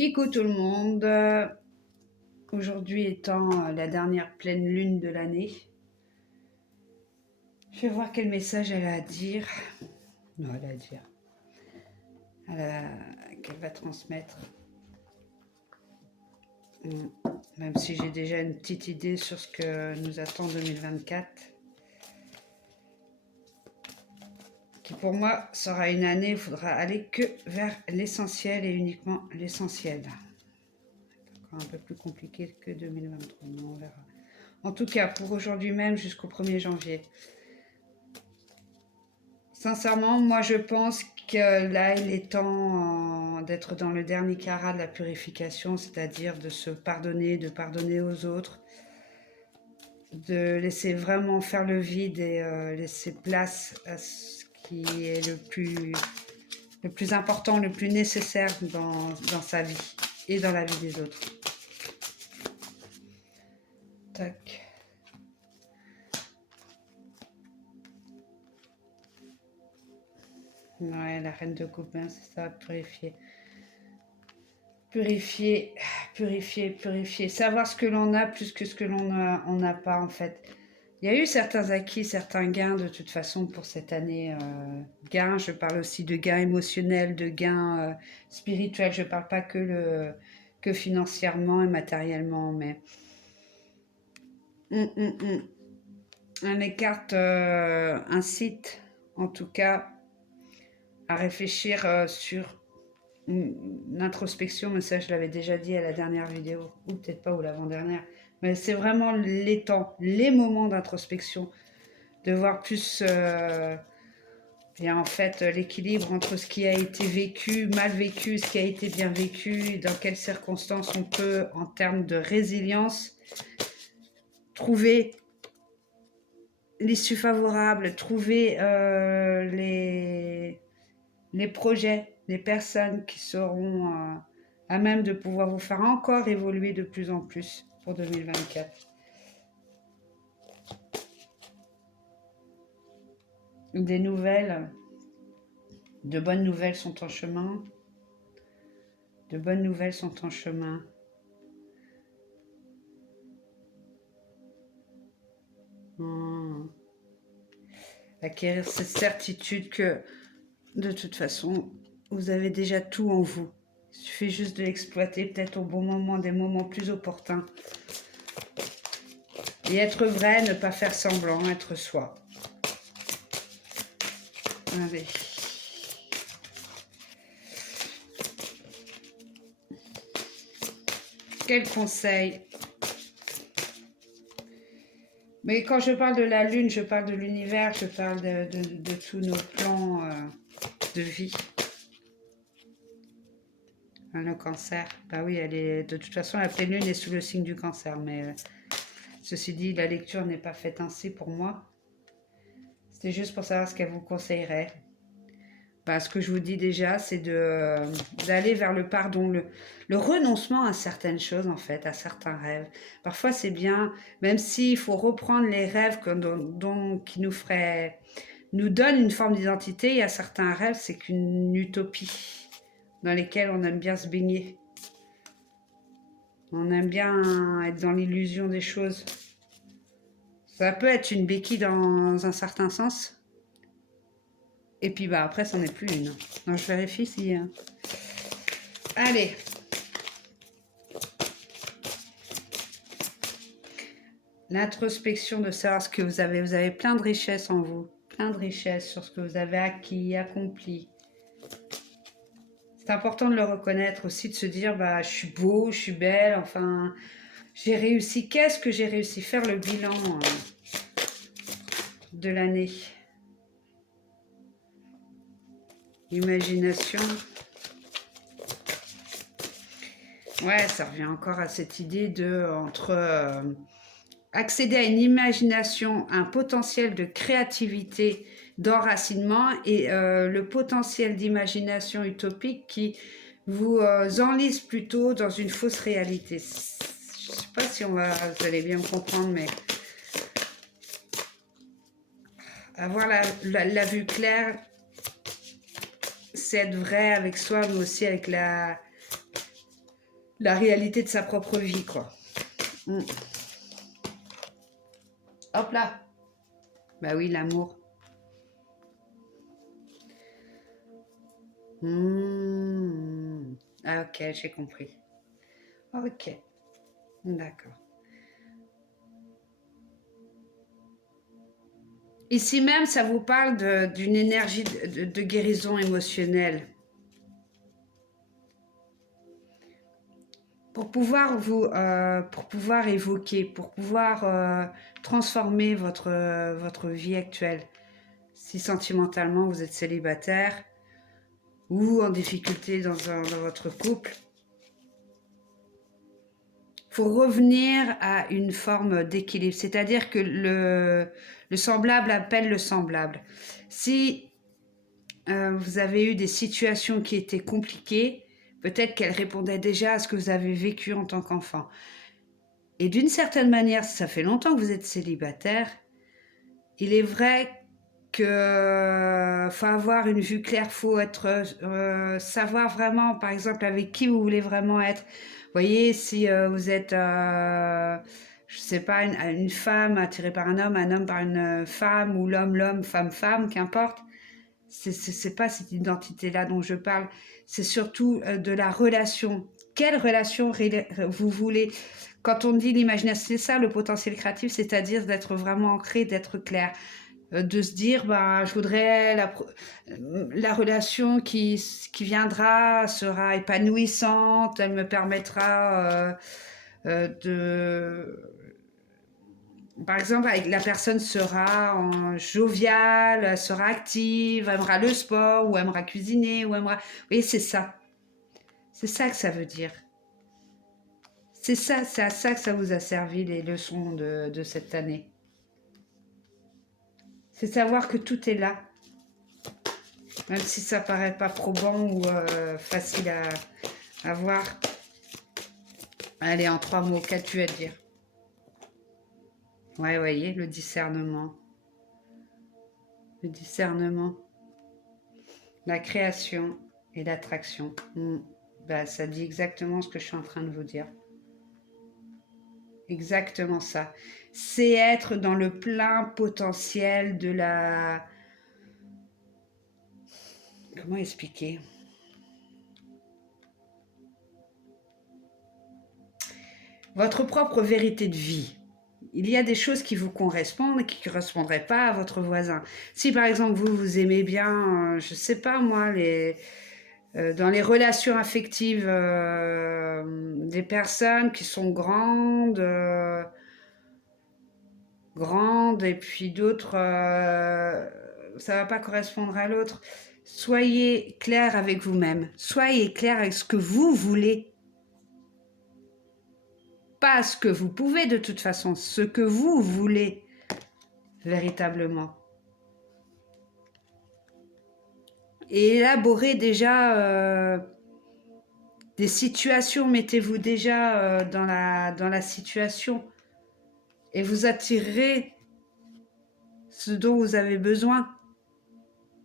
Coucou tout le monde. Aujourd'hui étant la dernière pleine lune de l'année, je vais voir quel message elle a à dire. Non, elle a à dire. Qu'elle va transmettre. Même si j'ai déjà une petite idée sur ce que nous attend 2024. Qui pour moi sera une année où il faudra aller que vers l'essentiel et uniquement l'essentiel. Encore un peu plus compliqué que 2023, mais on verra. En tout cas, pour aujourd'hui même jusqu'au 1er janvier. Sincèrement, moi je pense que là, il est temps d'être dans le dernier carat de la purification, c'est-à-dire de se pardonner, de pardonner aux autres, de laisser vraiment faire le vide et laisser place à ce qui est le plus important, le plus nécessaire dans sa vie et dans la vie des autres. Tac. Ouais, la reine de coupe, hein, c'est ça, purifier. Purifier, purifier, purifier. Savoir ce que l'on a plus que ce que l'on n'a pas, en fait. Il y a eu certains acquis, certains gains, de toute façon, pour cette année. Gains, je parle aussi de gains émotionnels, de gains spirituels. Je ne parle pas que financièrement et matériellement, mais... Les cartes incitent, en tout cas, à réfléchir sur l'introspection, mais ça je l'avais déjà dit à la dernière vidéo, ou peut-être pas, ou l'avant-dernière, mais c'est vraiment les temps, les moments d'introspection, de voir plus et en fait l'équilibre entre ce qui a été vécu, mal vécu, ce qui a été bien vécu, dans quelles circonstances on peut, en termes de résilience, trouver l'issue favorable, trouver les projets, les personnes qui seront à même de pouvoir vous faire encore évoluer de plus en plus pour 2024. Des nouvelles, de bonnes nouvelles sont en chemin. De bonnes nouvelles sont en chemin. Acquérir cette certitude que, de toute façon, vous avez déjà tout en vous. Il suffit juste de l'exploiter, peut-être au bon moment, des moments plus opportuns. Et être vrai, ne pas faire semblant, être soi. Allez. Quel conseil? Mais quand je parle de la Lune, je parle de l'univers, je parle de tous nos plans de vie. Le cancer, bah oui, elle est de toute façon, la pleine Lune est sous le signe du cancer, mais ceci dit, la lecture n'est pas faite ainsi pour moi. C'était juste pour savoir ce qu'elle vous conseillerait. Bah, ce que je vous dis déjà, c'est d'aller vers le pardon, le renoncement à certaines choses, en fait, à certains rêves. Parfois, c'est bien, même s'il faut reprendre les rêves qui nous donnent une forme d'identité, il y a certains rêves, c'est qu'une utopie dans lesquels on aime bien se baigner. On aime bien être dans l'illusion des choses. Ça peut être une béquille dans un certain sens. Et puis bah après, c'en est plus une. Donc je vérifie si... Allez. L'introspection de savoir ce que vous avez. Vous avez plein de richesses en vous. Plein de richesses sur ce que vous avez acquis, accompli. C'est important de le reconnaître aussi, de se dire, bah, je suis beau, je suis belle, enfin, j'ai réussi. Qu'est-ce que j'ai réussi? Faire le bilan de l'année. Imagination. Ouais, ça revient encore à cette idée entre accéder à une imagination, un potentiel de créativité, d'enracinement et le potentiel d'imagination utopique qui vous enlise plutôt dans une fausse réalité. Je ne sais pas si vous allez bien me comprendre, mais avoir la vue claire, c'est être vrai avec soi, mais aussi avec la réalité de sa propre vie, quoi. Hop là. Bah oui, l'amour. Ah ok, j'ai compris. Ok, d'accord. Ici même, ça vous parle d'une énergie de guérison émotionnelle. Pour pouvoir évoquer, pour pouvoir transformer votre vie actuelle. Si sentimentalement vous êtes célibataire ou en difficulté dans votre couple, faut revenir à une forme d'équilibre. C'est-à-dire que le semblable appelle le semblable. Si vous avez eu des situations qui étaient compliquées, peut-être qu'elles répondaient déjà à ce que vous avez vécu en tant qu'enfant. Et d'une certaine manière, ça fait longtemps que vous êtes célibataire, il est vrai que faut avoir une vue claire, faut être savoir vraiment, par exemple, avec qui vous voulez vraiment être. Vous voyez, si vous êtes, je sais pas, une femme attirée par un homme par une femme, ou l'homme, femme, qu'importe. C'est pas cette identité-là dont je parle. C'est surtout de la relation. Quelle relation vous voulez? Quand on dit l'imagination, c'est ça le potentiel créatif, c'est-à-dire d'être vraiment ancré, d'être clair. De se dire, bah, je voudrais la relation qui viendra sera épanouissante, elle me permettra de... Par exemple, avec la personne joviale, sera active, aimera le sport, ou aimera cuisiner, ou aimera... Vous voyez, c'est ça. C'est ça que ça veut dire. C'est à ça que ça vous a servi, les leçons de cette année. C'est savoir que tout est là. Même si ça paraît pas probant ou facile à voir. Allez, en 3 mots, qu'as-tu à dire? Ouais, vous voyez, le discernement. Le discernement. La création et l'attraction. Bah, ça dit exactement ce que je suis en train de vous dire. Exactement ça. C'est être dans le plein potentiel de la... Comment expliquer? Votre propre vérité de vie. Il y a des choses qui vous correspondent et qui ne correspondraient pas à votre voisin. Si par exemple vous aimez bien, je ne sais pas moi, dans les relations affectives, des personnes qui sont grandes, et puis d'autres, ça ne va pas correspondre à l'autre. Soyez clair avec vous-même. Soyez clair avec ce que vous voulez. Pas ce que vous pouvez de toute façon, ce que vous voulez véritablement. Et élaborez déjà des situations, mettez-vous déjà dans la situation et vous attirerez ce dont vous avez besoin.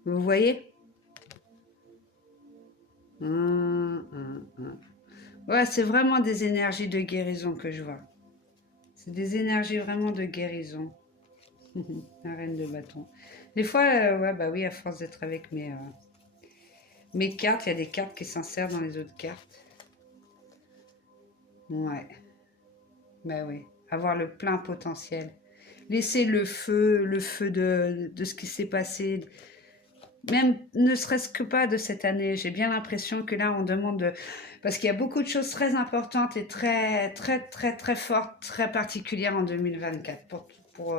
Vous voyez? Ouais, c'est vraiment des énergies de guérison que je vois. C'est des énergies vraiment de guérison. La reine de bâton. Des fois, ouais, bah oui, à force d'être avec mes cartes, il y a des cartes qui s'insèrent dans les autres cartes. Ouais. Bah oui. Avoir le plein potentiel. Laisser le feu de ce qui s'est passé. Même ne serait-ce que pas de cette année. J'ai bien l'impression que là, on demande... Parce qu'il y a beaucoup de choses très importantes et très, très, très, très fortes, très particulières en 2024 pour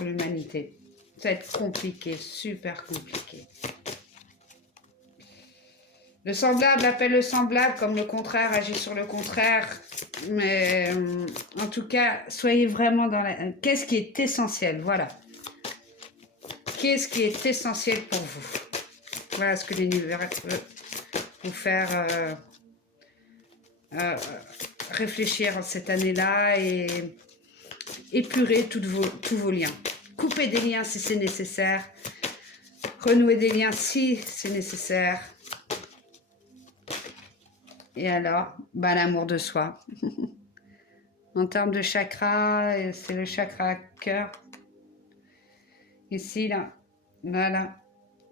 l'humanité. Ça va être compliqué, super compliqué. Le semblable appelle le semblable, comme le contraire agit sur le contraire. Mais en tout cas, soyez vraiment dans la... Qu'est-ce qui est essentiel? Voilà. Qu'est-ce qui est essentiel pour vous? Voilà ce que l'univers veut vous faire réfléchir cette année-là et épurer tous vos liens. Coupez des liens si c'est nécessaire. Renouer des liens si c'est nécessaire. Et alors, bah, l'amour de soi. En termes de chakra, c'est le chakra cœur. Ici, là. Là.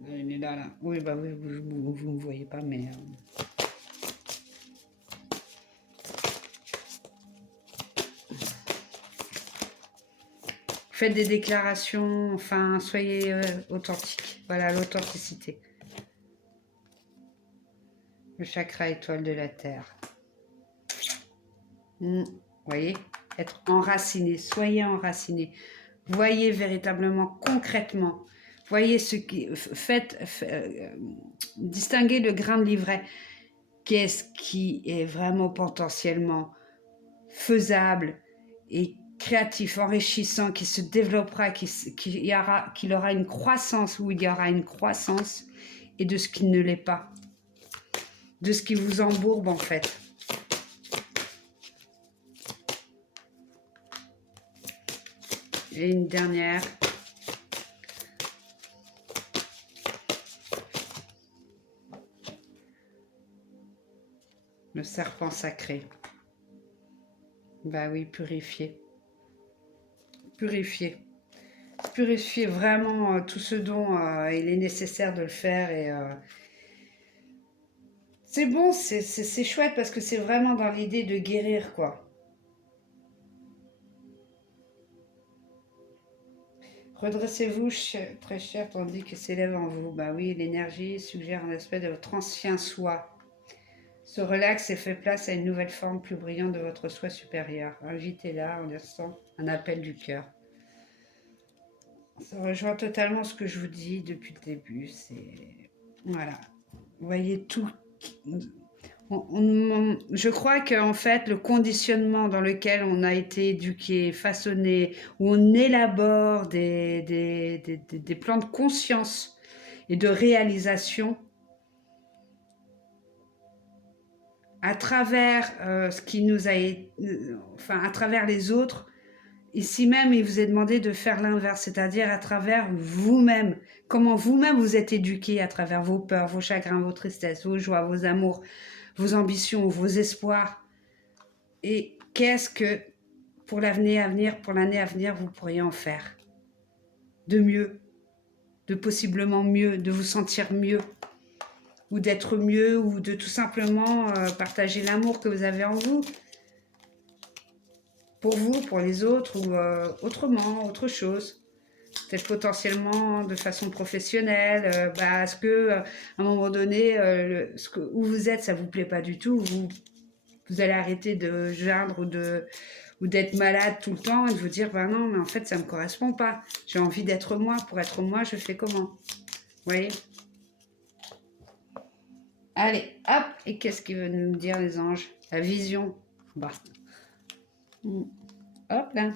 Il est là. Oui, bah oui, vous ne voyez pas, mais... Faites des déclarations, enfin, soyez authentique. Voilà, l'authenticité. Le chakra étoile de la Terre. Voyez, être enraciné, soyez enraciné. Voyez véritablement, concrètement. Voyez ce qui... distinguez le grain de livret. Qu'est-ce qui est vraiment potentiellement faisable et créatif, enrichissant, qui se développera, qu'il aura une croissance, où il y aura une croissance, et de ce qui ne l'est pas. De ce qui vous embourbe en fait. Et une dernière. Le serpent sacré. Bah oui, purifier. Purifier. Purifier vraiment tout ce dont il est nécessaire de le faire. Et c'est bon, c'est chouette parce que c'est vraiment dans l'idée de guérir, quoi. Redressez-vous, très cher, tandis que s'élève en vous. Bah oui, l'énergie suggère un aspect de votre ancien soi. Se relaxe et fait place à une nouvelle forme plus brillante de votre soi supérieur. Invitez-la en instant un appel du cœur. Ça rejoint totalement ce que je vous dis depuis le début. C'est... Voilà. Vous voyez tout. Je crois qu'en fait, le conditionnement dans lequel on a été éduqué, façonné, où on élabore des plans de conscience et de réalisation à travers ce qui nous a enfin à travers les autres. Ici même, il vous est demandé de faire l'inverse, c'est-à-dire à travers vous-même. Comment vous-même vous êtes éduqué à travers vos peurs, vos chagrins, vos tristesses, vos joies, vos amours, vos ambitions, vos espoirs. Et qu'est-ce que pour l'année à venir, vous pourriez en faire de mieux, de possiblement mieux, de vous sentir mieux, ou d'être mieux, ou de tout simplement partager l'amour que vous avez en vous, pour vous, pour les autres, ou autrement, autre chose. Peut-être potentiellement de façon professionnelle, est-ce que à un moment donné, où vous êtes, ça vous plaît pas du tout, vous allez arrêter de geindre ou d'être malade tout le temps et de vous dire, bah non, mais en fait, ça me correspond pas. J'ai envie d'être moi. Pour être moi, je fais comment? Vous voyez? Allez, hop. Et qu'est-ce qu'ils veulent nous dire, les anges? La vision. Bah. Hop là.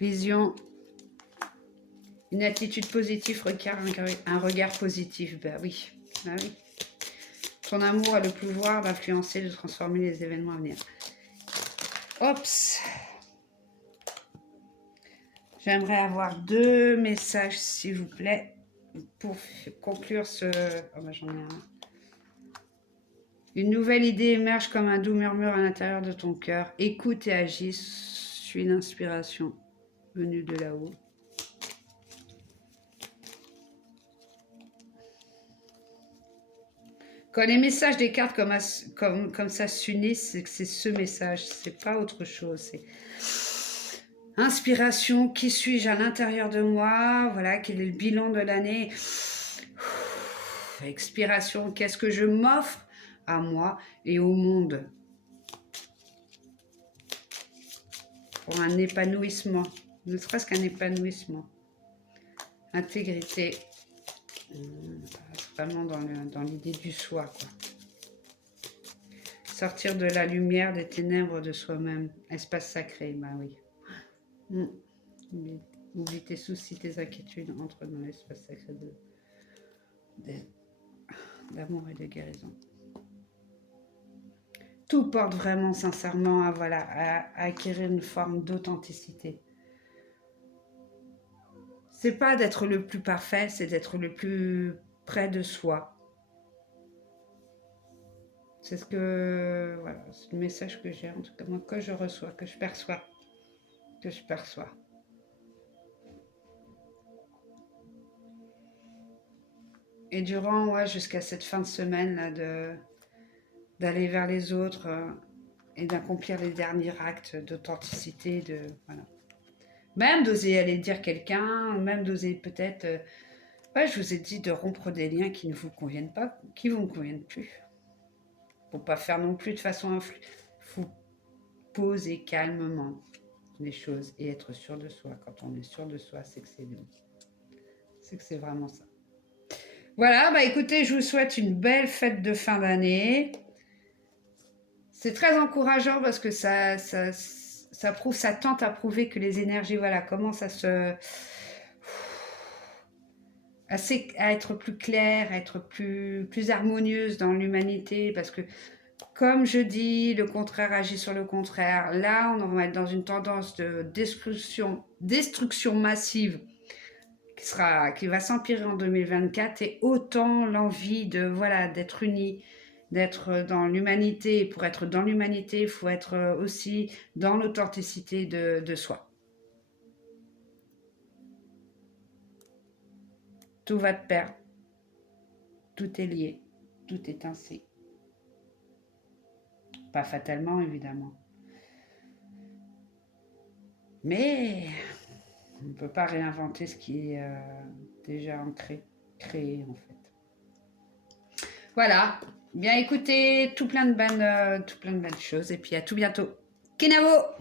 Vision. Une attitude positive requiert un regard positif. Bah oui. Bah oui. Ton amour a le pouvoir d'influencer, de transformer les événements à venir. Oups. J'aimerais avoir 2 messages, s'il vous plaît, pour conclure ce... Oh ben j'en ai un. Une nouvelle idée émerge comme un doux murmure à l'intérieur de ton cœur. Écoute et agis. Suis l'inspiration venue de là-haut. Quand les messages des cartes comme ça s'unissent, c'est que c'est ce message, c'est pas autre chose. C'est inspiration, qui suis-je à l'intérieur de moi? Voilà, quel est le bilan de l'année? Expiration, qu'est-ce que je m'offre à moi et au monde? Pour un épanouissement, ne serait-ce qu'un épanouissement. Intégrité. Vraiment dans l'idée du soi, quoi. Sortir de la lumière des ténèbres de soi-même. Espace sacré, bah oui. Oublie tes soucis, tes inquiétudes, entre dans l'espace sacré d'amour et de guérison. Tout porte vraiment sincèrement à acquérir une forme d'authenticité. C'est pas d'être le plus parfait, c'est d'être le plus près de soi. C'est ce que, voilà, c'est le message que j'ai, en tout cas, moi, que je reçois, que je perçois. Que je perçois. Et durant, ouais, jusqu'à cette fin de semaine, là, d'aller vers les autres et d'accomplir les derniers actes d'authenticité, voilà. Même d'oser aller dire quelqu'un, même d'oser peut-être... ouais, je vous ai dit de rompre des liens qui ne vous conviennent pas, qui vous ne conviennent plus. Faut pas faire non plus de façon influente. Faut poser calmement les choses et être sûr de soi. Quand on est sûr de soi, c'est que c'est nous. C'est que c'est vraiment ça. Voilà, bah écoutez, je vous souhaite une belle fête de fin d'année. C'est très encourageant parce que ça prouve, ça tente à prouver que les énergies, voilà, commencent à être plus claires, à être plus harmonieuses dans l'humanité, parce que, comme je dis, le contraire agit sur le contraire. Là, on va être dans une tendance de destruction massive qui va s'empirer en 2024, et autant l'envie de, voilà, d'être unis, d'être dans l'humanité. Pour être dans l'humanité, il faut être aussi dans l'authenticité de soi. Tout va de pair. Tout est lié. Tout est ainsi. Pas fatalement, évidemment. Mais on ne peut pas réinventer ce qui est déjà ancré, créé en fait. Voilà. Bien écoutez, tout plein de bonnes choses. Et puis à tout bientôt. Kinavo!